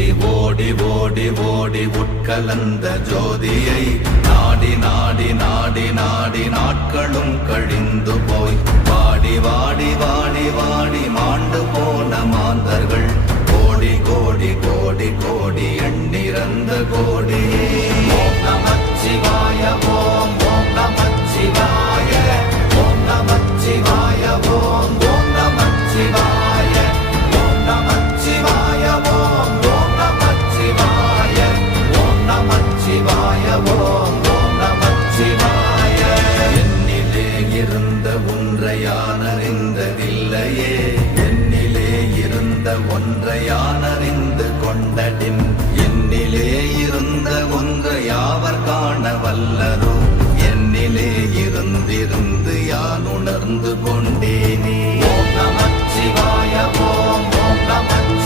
ஓடி ஓடி ஓடி உட்கலந்த ஜோதியை நாடி நாடி நாடி நாடி நாட்களும் கழிந்து போய் வாடி வாடி வாடி வாடி மாண்டு போன மாந்தர்கள் கோடி கோடி கோடி கோடி எண்ணிறந்த கோடி. ஓம் நமச்சிவாய ஓம் ஓம் நமச்சிவாய ஓம் நமச்சிவாய ஓம் ஓம் நமச்சிவாய ஓம் நமச்சிவாய ஓம் ஓம் நமச்சிவாய ஓம் நமச்சிவாய ஓம் ஓம் நமச்சிவாய. என்னிலே இருந்த ஒன்றை யான் அறிந்ததில்லையே, என்னிலே இருந்த ஒன்றை யான் அறிந்து கொண்டடின், என்னிலே இருந்த ஒன்றை யாவர் காண வல்லரோ, என்னிலே இருந்திருந்து யான் உணர்ந்து கொண்டேனே.